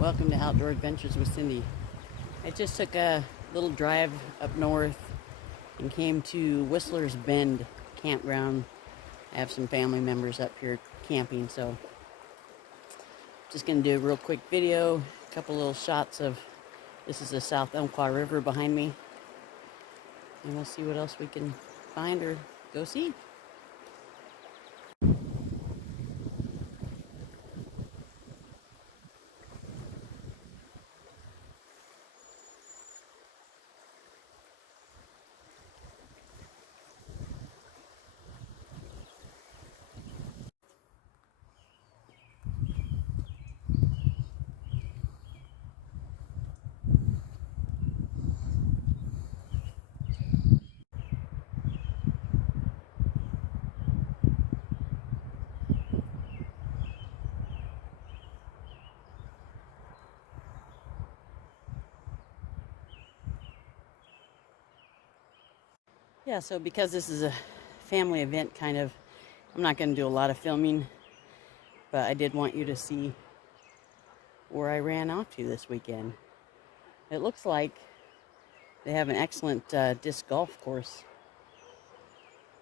Welcome to Outdoor Adventures with Cindy. I just took a little drive up north and came to Whistler's Bend campground. I have some family members up here camping, so just going to do a real quick video, a couple little shots of, this is the South Umpqua River behind me, and we'll see what else we can find or go see. Yeah, so because this is a family event kind of, I'm not going to do a lot of filming, but I did want you to see where I ran off to this weekend. It looks like they have an excellent disc golf course.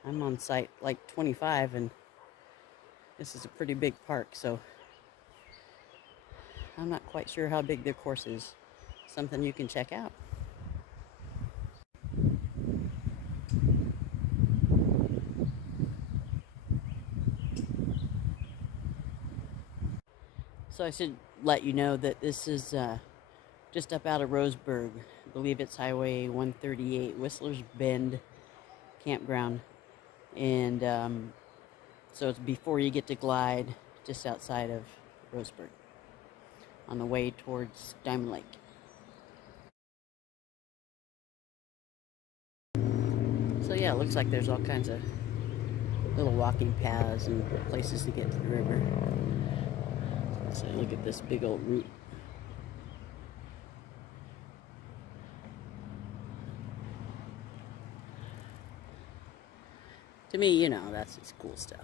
I'm on site like 25, and this is a pretty big park, so I'm not quite sure how big their course is. Something you can check out. So I should let you know that this is just up out of Roseburg. I believe it's Highway 138, Whistler's Bend campground. And so it's before you get to Glide, just outside of Roseburg, on the way towards Diamond Lake. So yeah, it looks like there's all kinds of little walking paths and places to get to the river. So look at this big old route. To me, you know, that's just cool stuff.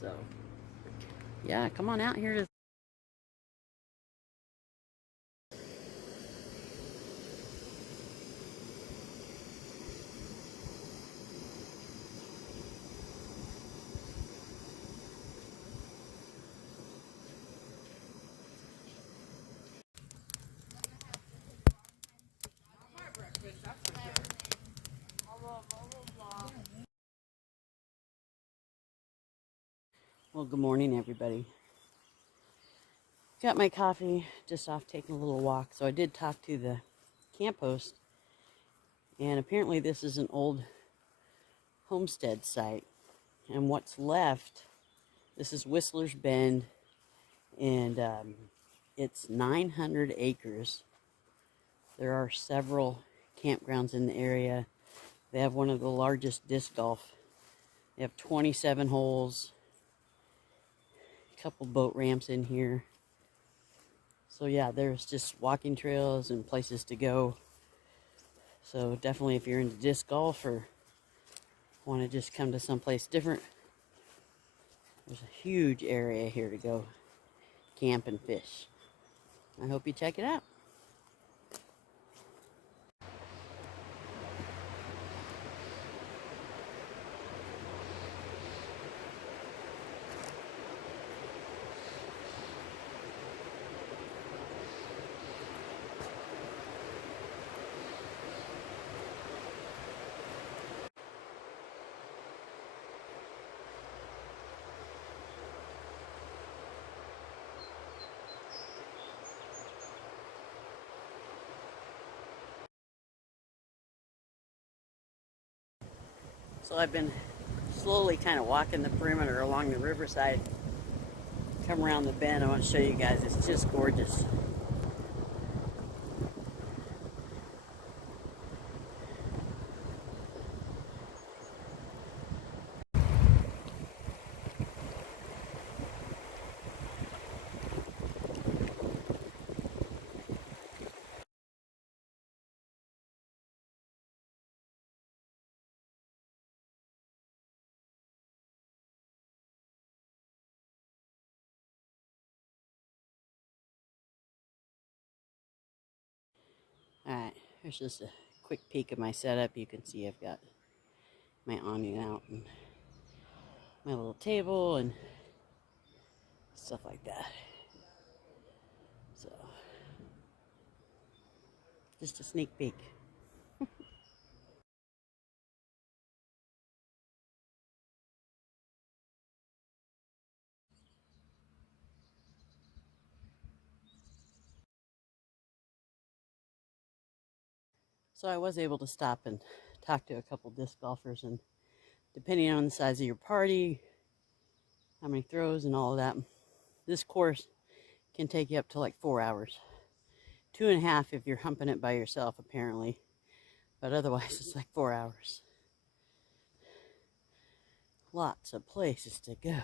So yeah, come on out here to Well, good morning, everybody. Got my coffee, just off taking a little walk. So I did talk to the camp host, and apparently this is an old homestead site. And what's left, this is Whistler's Bend, and it's 900 acres. There are several campgrounds in the area. They have one of the largest disc golf. They have 27 holes, a couple boat ramps in here. So yeah, there's just walking trails and places to go. So definitely if you're into disc golf or want to just come to someplace different, there's a huge area here to go camp and fish. I hope you check it out. So I've been slowly kind of walking the perimeter along the riverside. Come around the bend, I want to show you guys. It's just gorgeous. Alright, here's just a quick peek of my setup. You can see I've got my awning out and my little table and stuff like that. So, just a sneak peek. So I was able to stop and talk to a couple disc golfers, and depending on the size of your party, how many throws and all of that, this course can take you up to like 4 hours. 2.5 if you're humping it by yourself, apparently, but otherwise it's like 4 hours. Lots of places to go.